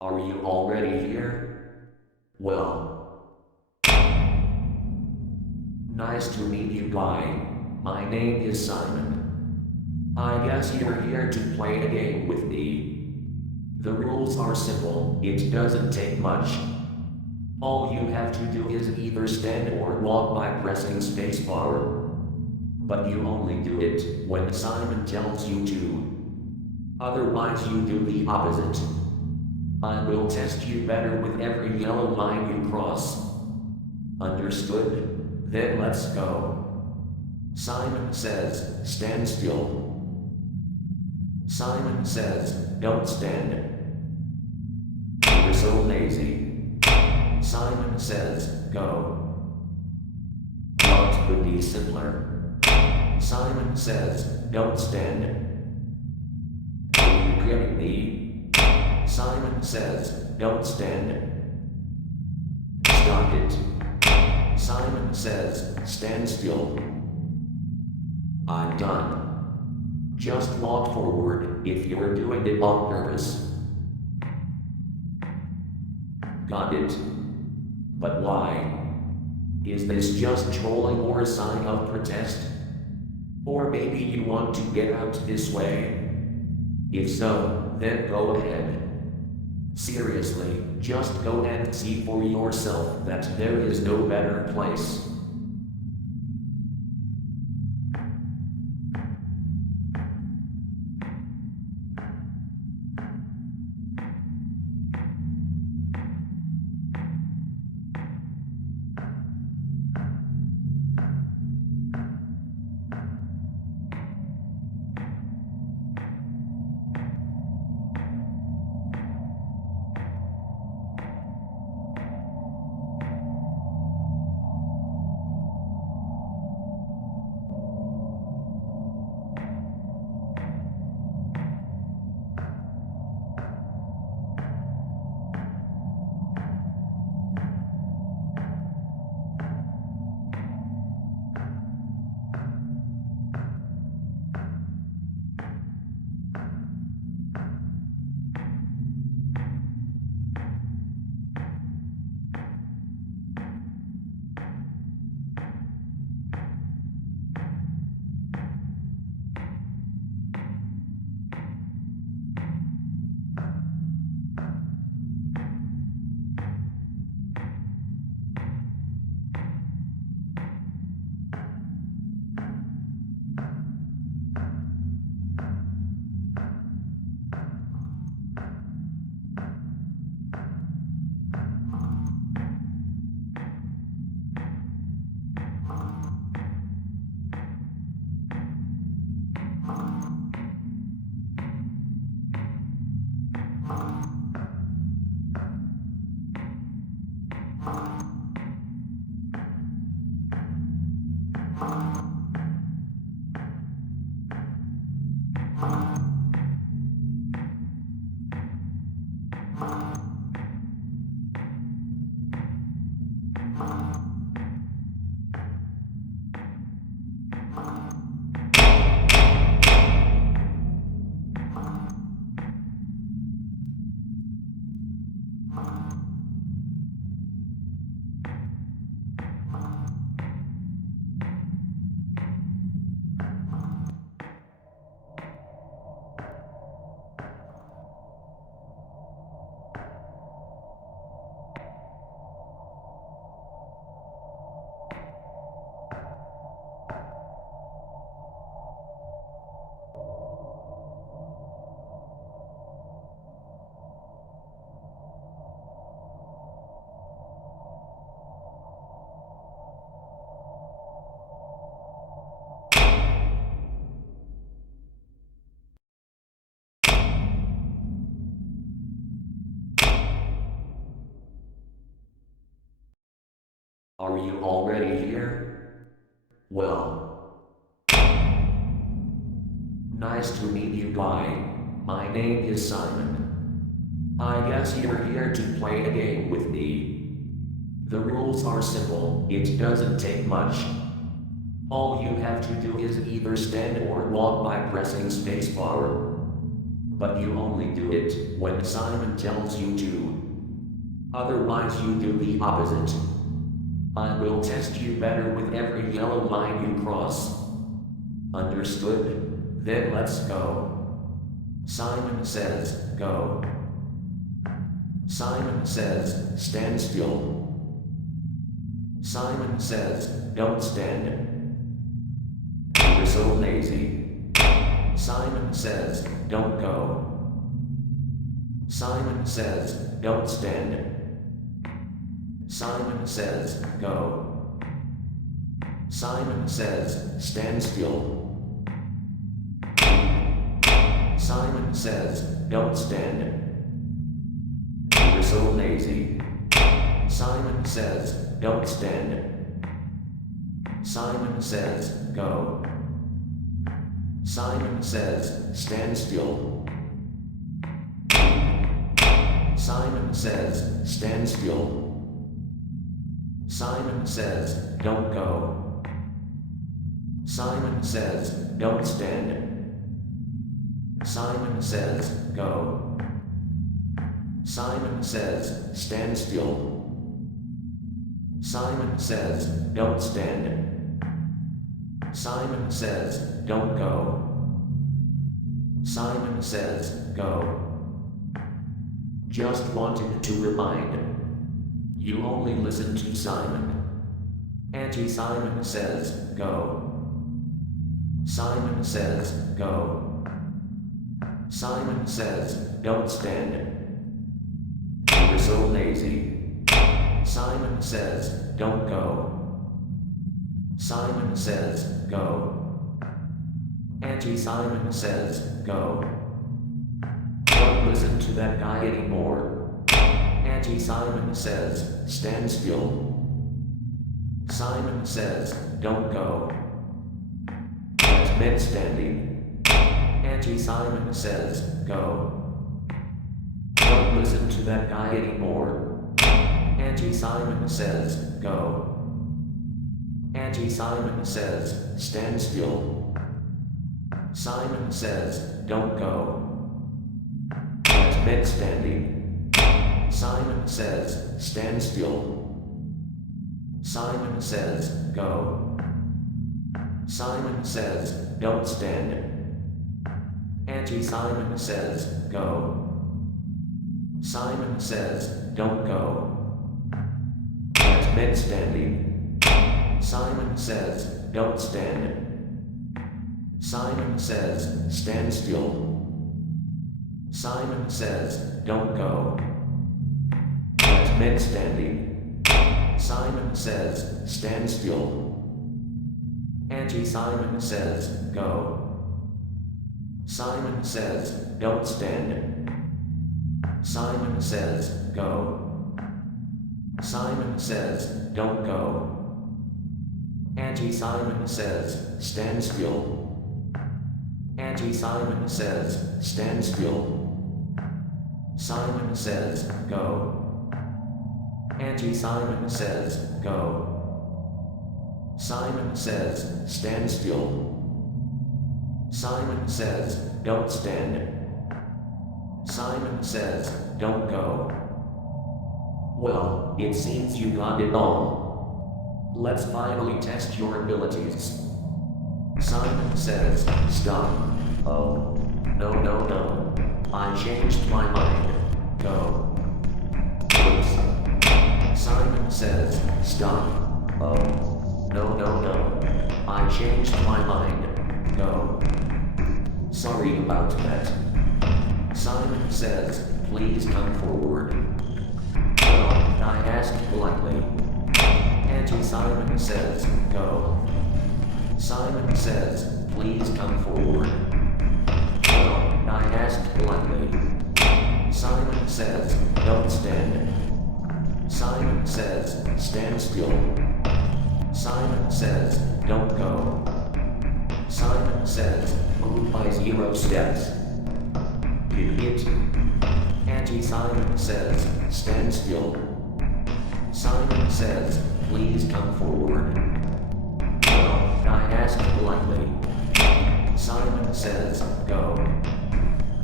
Are you already here? Well, nice to meet you, guy. My name is Simon. I guess you're here to play a game with me. The rules are simple, it doesn't take much. All you have to do is either stand or walk by pressing spacebar. But you only do it when Simon tells you to. Otherwise, you do the opposite. I will test you better with every yellow line you cross. Understood? Then let's go. Simon says, stand still. Simon says, don't stand. You're so lazy. Simon says, go. What could be simpler? Simon says, don't stand. Are you kidding me? Simon says, don't stand. Stop it. Simon says, stand still. I'm done. Just walk forward if you're doing it on purpose. Got it? But why? Is this just trolling or a sign of protest? Or maybe you want to get out this way? If so, then go ahead. Seriously, just go and see for yourself that there is no better place. Are you already here? Well, nice to meet you, guy. My name is Simon. I guess you're here to play a game with me. The rules are simple, it doesn't take much. All you have to do is either stand or walk by pressing spacebar. But you only do it when Simon tells you to. Otherwise, you do the opposite. I will test you better with every yellow line you cross. Understood? Then let's go. Simon says, go. Simon says, stand still. Simon says, don't stand. You're so lazy. Simon says, don't go. Simon says, don't stand. Simon says, go. Simon says, stand still. Simon says, don't stand. You're so lazy. Simon says, don't stand. Simon says, go. Simon says, stand still. Simon says, stand still. Simon says, don't go. Simon says, don't stand. Simon says, go. Simon says, stand still. Simon says, don't stand. Simon says, don't go. Simon says, go. Just wanted to remind. You only listen to Simon. Anti-Simon says, go. Simon says, go. Simon says, don't stand. You're so lazy. Simon says, don't go. Simon says, go. Anti-Simon says, go. Don't listen to that guy anymore. Anti-Simon says, stand still. Simon says, don't go. That's men standing. Anti-Simon says, go. Don't listen to that guy anymore. Anti-Simon says, go. Anti-Simon says, stand still. Simon says, don't go. That's men standing. Simon says, stand still. Simon says, go. Simon says, don't stand. Anti-Simon says, go. Simon says, don't go. That's men standing. Simon says, don't stand. Simon says, stand still. Simon says, don't go. That's men standing. Simon says, stand still. Anti-Simon says, go. Simon says, don't stand. Simon says, go. Simon says, don't go. Anti-Simon says, stand still. Anti-Simon says, stand still. Simon says, go. Anti-Simon says, go. Simon says, stand still. Simon says, don't stand. Simon says, don't go. Well, it seems you got it all. Let's finally test your abilities. Simon says, stop. Oh, no. I changed my mind. Go. Oops. Simon says, stop. Oh, no. I changed my mind. Go. Sorry about that. Simon says, please come forward. Well, I asked politely. Anti-Simon says, go. Simon says, please come forward. Well, I asked politely. Simon says, don't stand. Simon says, stand still. Simon says, don't go. Simon says, move by 0 steps. Idiot. Anti-Simon says, stand still. Simon says, please come forward. Well, I asked politely. Simon says, go.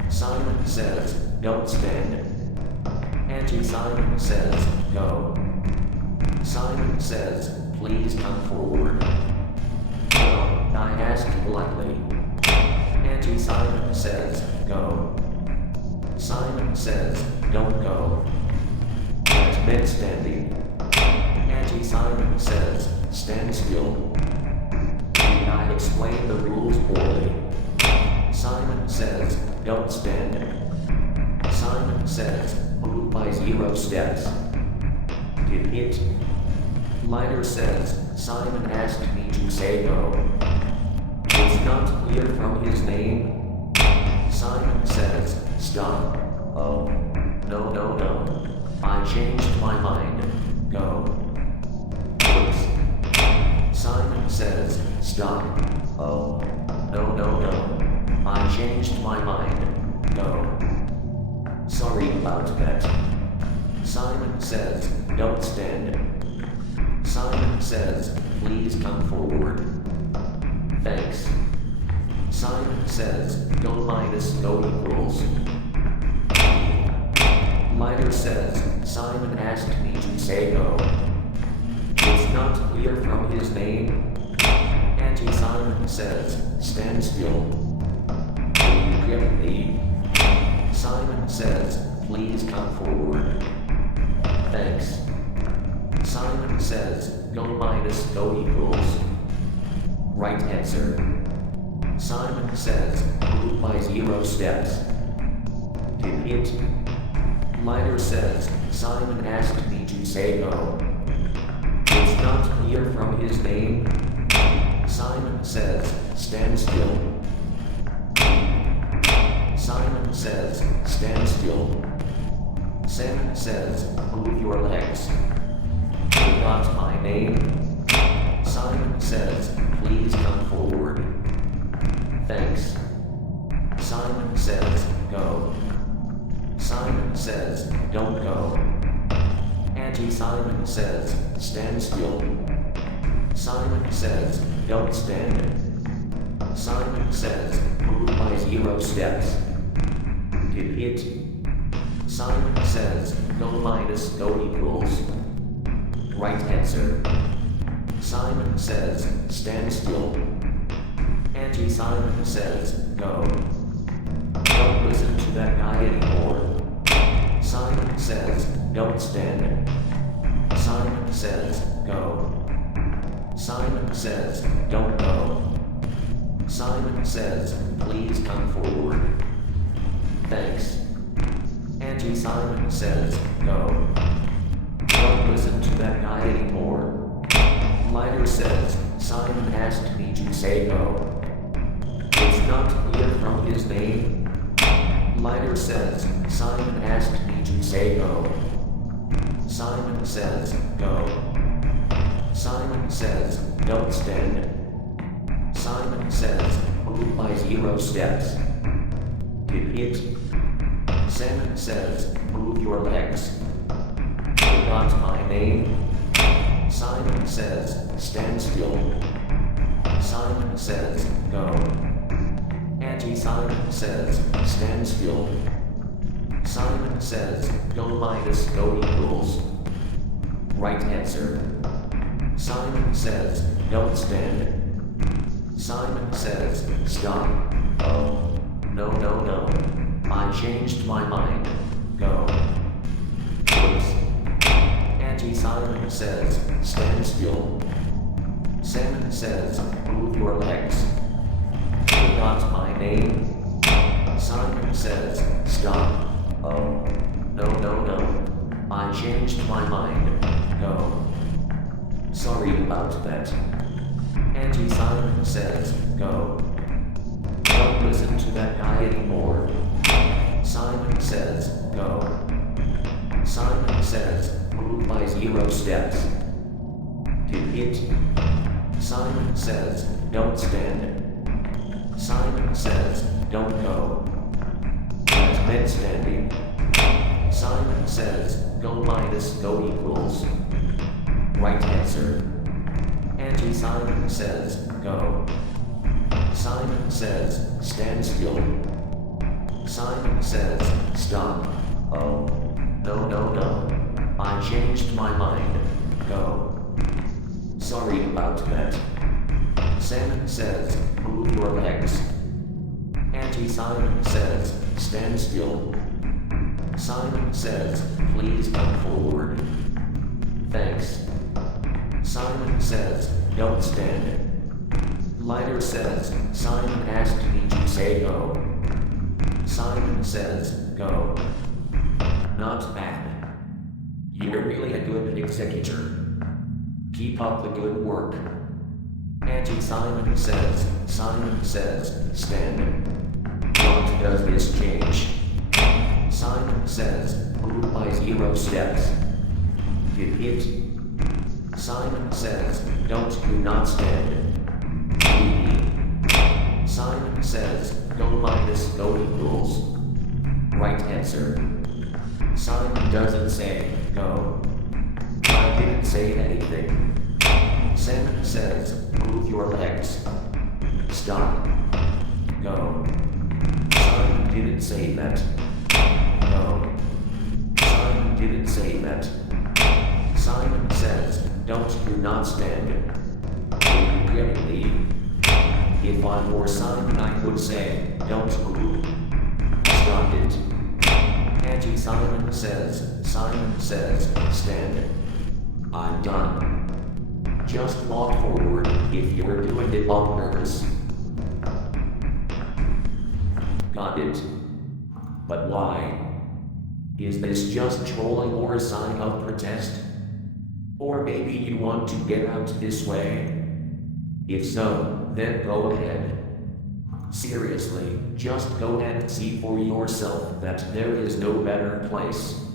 Simon says, don't stand. Anti-Simon says, go. Simon says, please come forward. No, I asked politely. Anti-Simon says, go. Simon says, don't go. That's men standing. Anti-Simon says, stand still. Did I explain the rules poorly? Simon says, don't stand. Simon says, move by 0 steps. Did it? Lighter says, Simon asked me to say go. It's not clear from his name. Simon says, stop. Oh, no. I changed my mind. Go. Oops. Simon says, stop. Oh, no. I changed my mind. Go. Sorry about that. Simon says, don't stand. Simon says, please come forward. Thanks. Simon says, go minus go equals. Lighter says, Simon asked me to say go. It's not clear from his name. Anti-Simon says, stand still. Will you get me? Simon says, please come forward. Thanks. Simon says, go minus go equals. Right answer. Simon says, move by 0 steps. Did it? Lighter says, Simon asked me to say go. It's not clear from his name. Simon says, stand still. Simon says, stand still. Simon says, move your legs. Forgot my name. Simon says, please come forward. Thanks. Simon says, go. Simon says, don't go. Anti-Simon says, stand still. Simon says, don't stand. Simon says, move by 0 steps. Did it? Simon says, go minus go equals. Right answer. Simon says, stand still. Anti-Simon says, go. Don't listen to that guy anymore. Simon says, don't stand. Simon says, go. Simon says, don't go. Simon says, please come forward. Thanks. Anti-Simon says, go. Don't listen to that guy anymore. Lighter says, Simon asked me to say go. It's not clear from his name. Lighter says, Simon asked me to say go. Simon says, go. Simon says, don't stand. Simon says, move by 0 steps. Did it? Simon says, move your legs. Forgot my name. Simon says, stand still. Simon says, go. Anti-Simon says, stand still. Simon says, go minus go equals. Right answer. Simon says, don't stand. Simon says, stop. Oh, no. I changed my mind. Go. Oops. Anti-Simon says, stand still. Simon says, move your legs. Forgot my name. Simon says, stop. Oh, no. I changed my mind. Go. Sorry about that. Anti-Simon says, go. Don't listen to that guy anymore. Simon says, go. Simon says, move by 0 steps. Did it? Simon says, don't stand. Simon says, don't go. That's men standing. Simon says, go minus go equals. Right answer. Anti-Simon says, go. Simon says, stand still. Simon says, stop. Oh. No. I changed my mind. Go. Sorry about that. Simon says, move your legs. Auntie Simon says, stand still. Simon says, please come forward. Thanks. Simon says, don't stand. Lighter says, Simon asked me to say go. Simon says, go. Not bad. You're really a good executor. Keep up the good work. Auntie Simon says, stand. What does this change? Simon says, move by 0 steps. Did it? Simon says, do not stand. Simon says, go minus go equals. Right answer. Simon doesn't say, go. I didn't say anything. Simon says, move your legs. Stop. Go. Simon didn't say that. No. Simon didn't say that. Simon says, do not stand. Are you getting me? If I were Simon, I would say, don't move. Stop it. Auntie Simon says, stand. I'm done. Just walk forward if you're doing it on purpose. Got it. But why? Is this just trolling or a sign of protest? Or maybe you want to get out this way? If so, then go ahead. Seriously, just go and see for yourself that there is no better place.